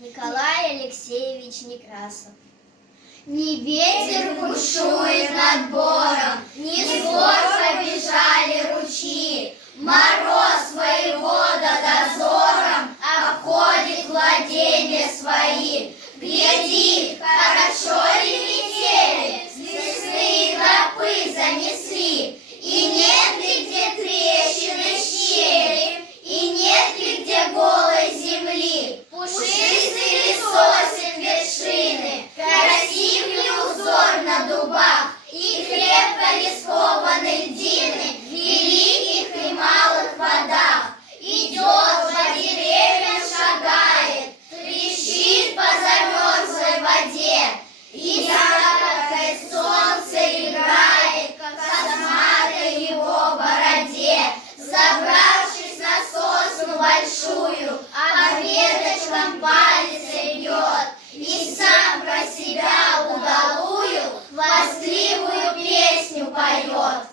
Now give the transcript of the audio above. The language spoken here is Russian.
Николай Алексеевич Некрасов. Ни ветер бушует над бором, ни с гор побежали ручьи. Мороз воевода дозором обходит владения свои. Гляди, хорошо ли метели, лесные тропы занесли. И нет ли где трещины, щели, и нет ли где голой земли. Пушистый ли сосен вершины, красив ли узор на дубах, и крепко ли скованы льдины в великих и малых водах. Идет по деревьям, шагает, трещит по замерзлой воде, и яркое солнце играет в косматой его бороде. Забравшись на сосну большую, по веточкам палицей бьет, и сам про себя удалую востливую песню поет.